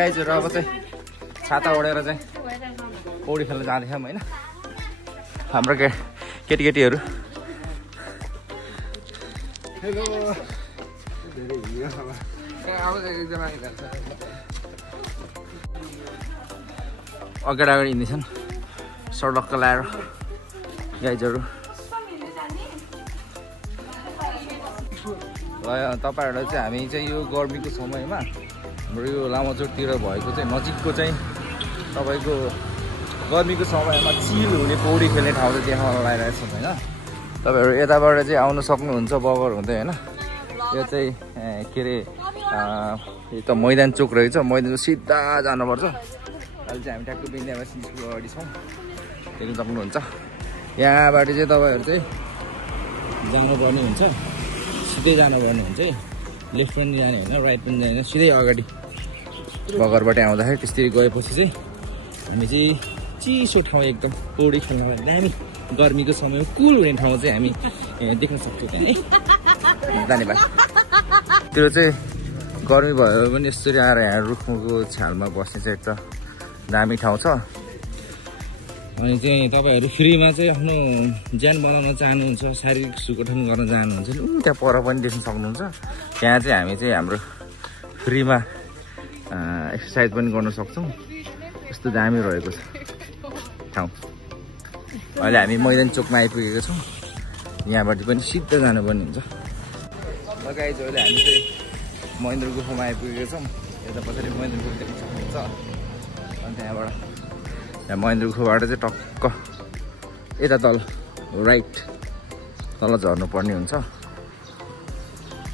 गाइजहरु अब चाहिँ छाता ओढेर चाहिँ पौडी खेल्न जाँदैछौँ हैन हाम्रो केटीकेटीहरु हेलो अगाडि हिँड्दैछन् सडक लाएर गाइजहरु तपाईहरुलाई चाहिँ हामी चाहिँ यो गर्मीको समयमा हाम्रो यो लामाचोकतिर भएको चाहिँ नजिकको चाहिँ तपाईको गर्मीको समयमा चिल हुने पौडी खेल्ने ठाउँ चाहिँ देखाउन लागिरहेको छौँ हैन तपाईहरु यताबाट चाहिँ आउन सक्नुहुन्छ बगर हुँदै हैन यो चाहिँ के रे यो त मैदान चोक रहेछ मैदान सिधा जानुपर्छ अहिले चाहिँ हामी ट्याक्क बिन्दामा स्कुल अगाडि छौँ देख्न सक्नुहुन्छ यहाँबाट चाहिँ तपाईहरु चाहिँ जानुपर्ने हुन्छ सिधै जानुपर्ने हुन्छ है लेफ्ट पनि जाने होइन राइट पनि जाने सिधै अगाडि बगरबाट आउँदाखेरि त्यसरी गएपछि चाहिँ हामी चाहिँ चिसो ठाउँ एकदम पौडी खेल्नको दामी गर्मीको समयमा कुल हुने ठाउँ चाहिँ हामी देख्न सक्छौँ त्यहाँ है धन्यवाद त्यो चाहिँ गर्मी भयो पनि यसरी आएर यहाँ रुखको छालमा बस्ने चाहिँ एकदम दामी ठाउँ छ अनि चाहिँ तपाईहरु फ्रीमा चाहिँ आफ्नो ज्यान बनाउन चाहनुहुन्छ शारीरिक सुगठन गर्न चाहनुहुन्छ नि त्यहाँ पर पनि देख्न सक्नुहुन्छ त्यहाँ चाहिँ हामी चाहिँ हाम्रो फ्रीमा एक्सरसाइज पनि गर्न सक्छौँ यस्तो दामी रहेको छ ठाउँ अहिले हामी मैदान चोकमा आइपुगेका छौँ यहाँबाट पनि सिधा जानुपर्ने हुन्छ गाइज अहिले हामी चाहिँ महेन्द्र गुफामा आइपुगेका छौँ यता पछाडि महेन्द्र गुफा देख्न सक्नुहुन्छ अनि त्यहाँबाट महेन्द्र गुफाबाट चाहिँ टक्क यता तल राइट तल झर्नुपर्ने हुन्छ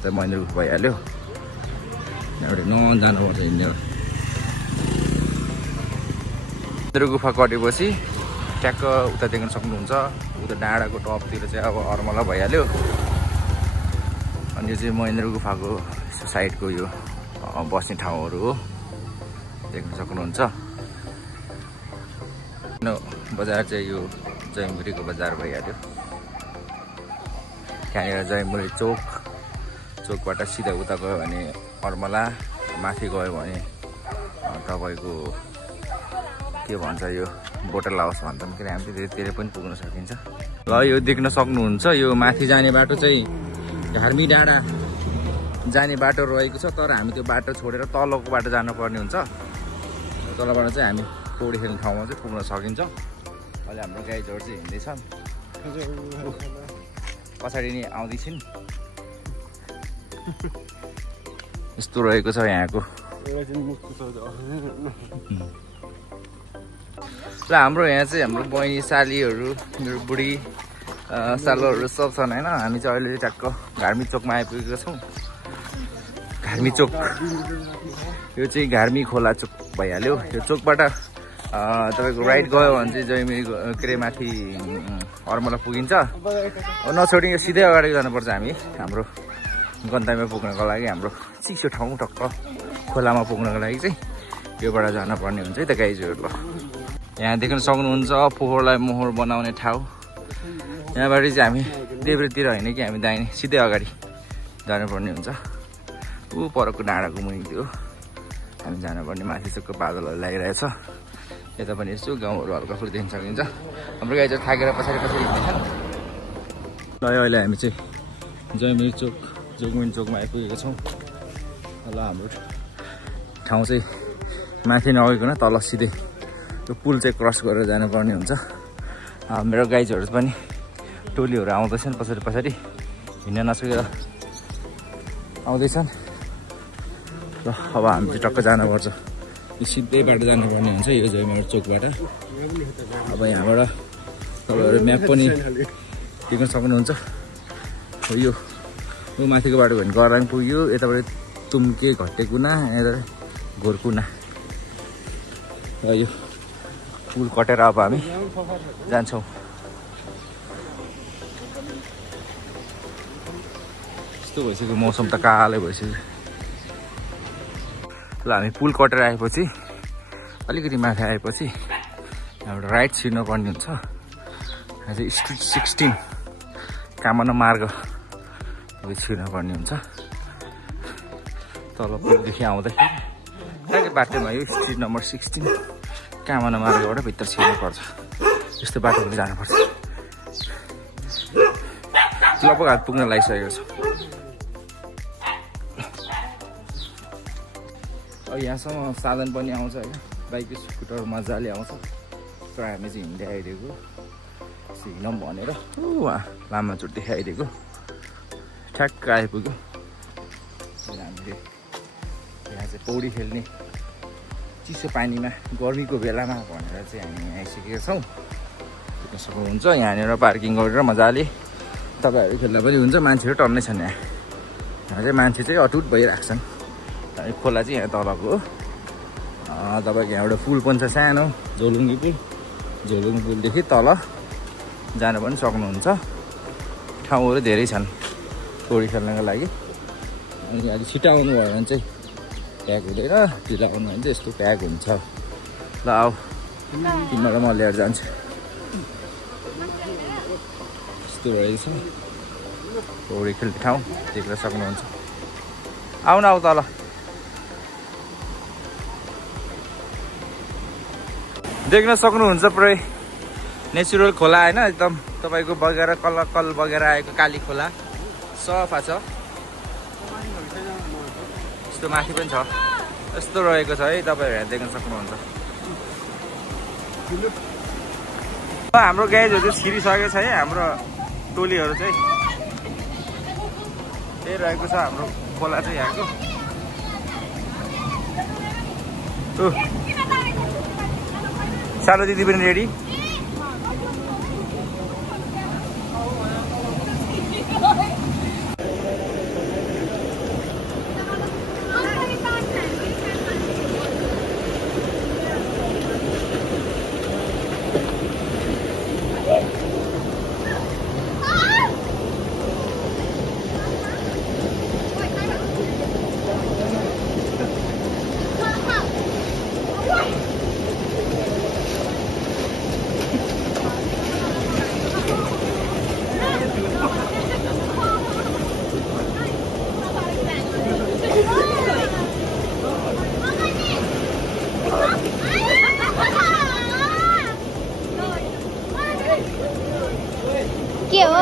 त्यहाँ महेन्द्र गुफा भइहाल्यो यहाँबाट नजानुपर्छ हिँडेर महेन्द्र गुफा कटेपछि ट्याक्क उता देख्न सक्नुहुन्छ उता डाँडाको टपतिर चाहिँ अब अरमला भइहाल्यो अनि यो चाहिँ महेन्द्र गुफाको साइडको यो बस्ने ठाउँहरू हो देख्न सक्नुहुन्छ बजार चाहिँ यो जयमुरीको बजार भइहाल्यो त्यहाँनिर जयमुरी चोकबाट सिधा उता गयो भने अरमला माथि गयो भने तपाईँको के भन्छ यो बोटल हाउस भन्छौँ के हामी त्यतिर पनि पुग्न सकिन्छ ल यो देख्न सक्नुहुन्छ यो माथि जाने बाटो चाहिँ धार्मी डाँडा जाने बाटो रहेको छ तर हामी त्यो बाटो छोडेर तलको बाटो जानुपर्ने हुन्छ तलबाट चाहिँ हामी पौडी खेल्ने ठाउँमा चाहिँ पुग्न सकिन्छ अहिले हाम्रो गाइजहरु चाहिँ हिँड्दैछन् पछाडि नै आउँदैछन् यस्तो रहेको छ यहाँको ल हाम्रो यहाँ चाहिँ हाम्रो बहिनी सालीहरू मेरो बुढी सालोहरू सब छन् होइन हामी चाहिँ अहिले ट्याक्क घार्मी चोकमा आइपुगेका छौँ घार्मी चोक यो चाहिँ घार्मी खोला चोक भइहाल्यो यो चोकबाट तपाईँको राइट गयो भने चाहिँ जयमिरी के अरे माथि अरमला पुगिन्छ नछोडी सिधै अगाडि जानुपर्छ हामी हाम्रो गन्तव्यमा पुग्नको लागि हाम्रो चिसो ठाउँ टक्क खोलामा पुग्नको लागि चाहिँ योबाट जानुपर्ने हुन्छ है त गाइजहरु ल यहाँ देख्न सक्नुहुन्छ फोहोरलाई मोहोर बनाउने ठाउँ यहाँबाट चाहिँ हामी देब्रेतिर होइन कि हामी दाहिने सिधै अगाडि जानुपर्ने हुन्छ ऊ परको डाँडाको मुनि त्यो हामी जानुपर्ने माथि चोकको बादलहरू लागिरहेछ यता पनि यसो गाउँहरू हल्का फुल्का देख्न सकिन्छ हाम्रो गाइजहरु थाकेर पछाडि हिँड्दैछन् ल अहिले हामी चाहिँ जयमिरी चोक जोगमिन चोकमा आइपुगेका छौँ ल हाम्रो ठाउँ चाहिँ माथि नगइकन तल सिधै यो पुल चाहिँ क्रस गरेर जानुपर्ने हुन्छ मेरो गाइजहरु पनि टोलीहरू आउँदैछन् पछाडि हिँड्न नसकेर आउँदैछन् ल अब हामी चाहिँ टक्क जानुपर्छ यो सिधै बाटो जानुपर्ने हुन्छ यो जयमिरी चोकबाट अब यहाँबाट तपाईँहरू म्याप पनि देख्न सक्नुहुन्छ यो माथिको बाटो भने गराङ पुग्यो यताबाट तुम्के घट्टेकुना यता घोरकुना र यो पुल कटेर अब हामी जान्छौँ यस्तो भइसक्यो मौसम त कालै भइसक्यो ल हामी पुल कटेर आएपछि अलिकति माथि आएपछि यहाँबाट राइट छिर्न पर्ने हुन्छ यहाँ चाहिँ स्ट्रिट 16 कामना मार्ग छिर्न पर्ने हुन्छ तल पुलदेखि आउँदाखेरि बाटोमा यो स्ट्रिट नम्बर 16 कामना मार्गबाट भित्र छिर्नुपर्छ। यस्तो बाटोमा जानुपर्छ। लगभग हात पुग्न लागिसकेको छ। अब यहाँसम्म साधन पनि आउँछ होइन, बाइक स्कुटर मजाले आउँछ। तर हामी चाहिँ हिँड्दै आइदिएको हिँडौँ भनेर उहाँ लामाचोट देखाइदिएको ठ्याक्क आइपुग्यो। हामीले यहाँ चाहिँ पौडी खेल्ने चिसो पानीमा गर्मीको बेलामा भनेर चाहिँ हामी आइसकेका छौँ। देख्न सक्नुहुन्छ यहाँनिर पार्किङ गरेर मजाले तपाईँहरू खेल्दा पनि हुन्छ। मान्छेहरू टन्नै छन् यहाँ चाहिँ मान्छे चाहिँ अटुट भइरहेको छन्। खोला चाहिँ यहाँ तलको हो। तपाईँको यहाँबाट पुल पनि छ सानो, झोलुङ्गी पुल। झोलुङ्गी पुलदेखि तल जान पनि सक्नुहुन्छ। ठाउँहरू धेरै छन् पौडी खेल्नको लागि। अनि अलिक छिटो आउनु भयो भने चाहिँ प्याक हुँदैन, ढिलो आउनु भने चाहिँ यस्तो प्याक हुन्छ। ल आऊ तिमीलाई म लिएर जान्छु। यस्तो रहेछ पौडी खेल्ने ठाउँ देख्न सक्नुहुन्छ। आउन आऊ तल। देख्न सक्नुहुन्छ पुरै नेचुरल खोला होइन, एकदम तपाईँको बगेर कल बगेर आएको काली खोला सफा छ। यस्तो माथि पनि छ, यस्तो रहेको छ है, तपाईँहरू यहाँ देख्न सक्नुहुन्छ। हाम्रो गाइजहरू चाहिँ छिरिसकेको छ है। हाम्रो टोलीहरू चाहिँ त्यही रहेको छ। हाम्रो खोला चाहिँ यहाँको सानो दिदी पनि रेडी। के हो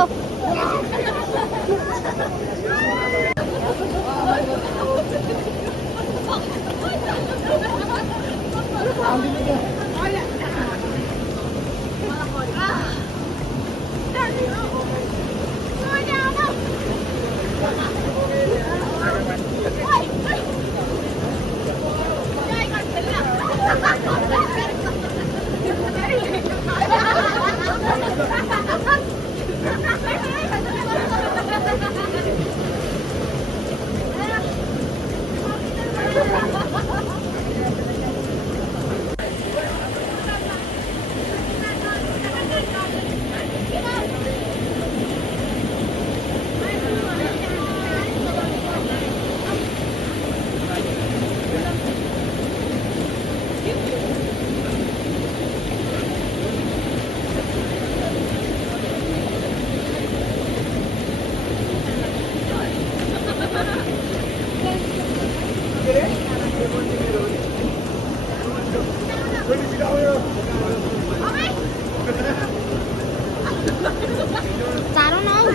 Taruh nau.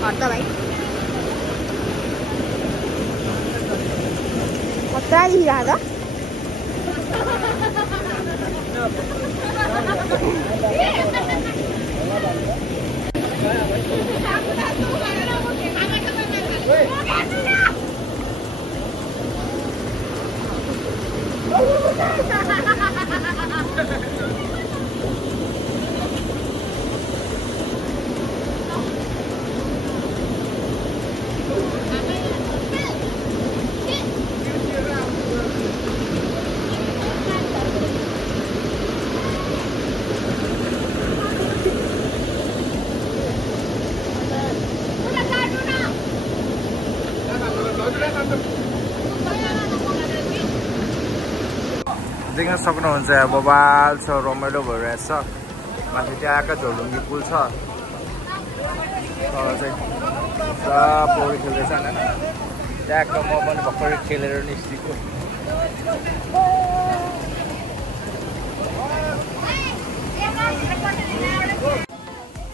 Corta भाई. Corta ही रहा देख्न सक्नुहुन्छ बबाल छ रमाइलो भइरहेछ माथि ट्याक्क झोलुङ्गी पुल छ तल चाहिँ पुरा पौडी खेल्दैछ होइन ट्याक्क म पनि भर्खरै खेलेर निस्केको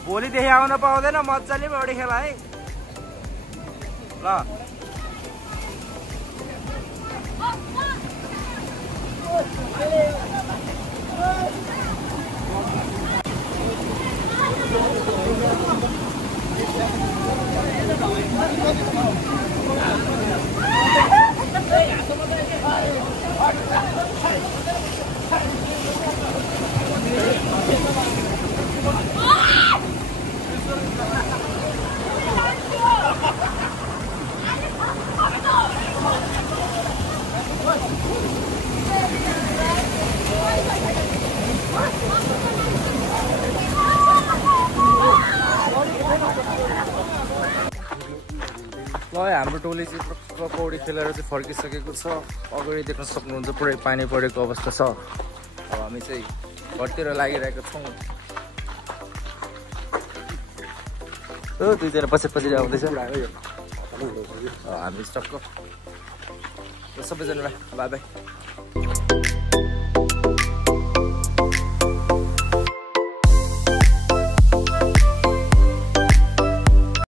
भोलिदेखि आउन पाउँदैन मजाले पौडी खेला है ल हाम्रो टोली चाहिँ पौडी खेलेर चाहिँ फर्किसकेको छ अगाडि देख्न सक्नुहुन्छ पुरै पानी परेको अवस्था छ अब हामी चाहिँ घरतिर लागिरहेका छौँ दुईजना पछि आउँदैछ हामी टक्क सबैजना बाई बाई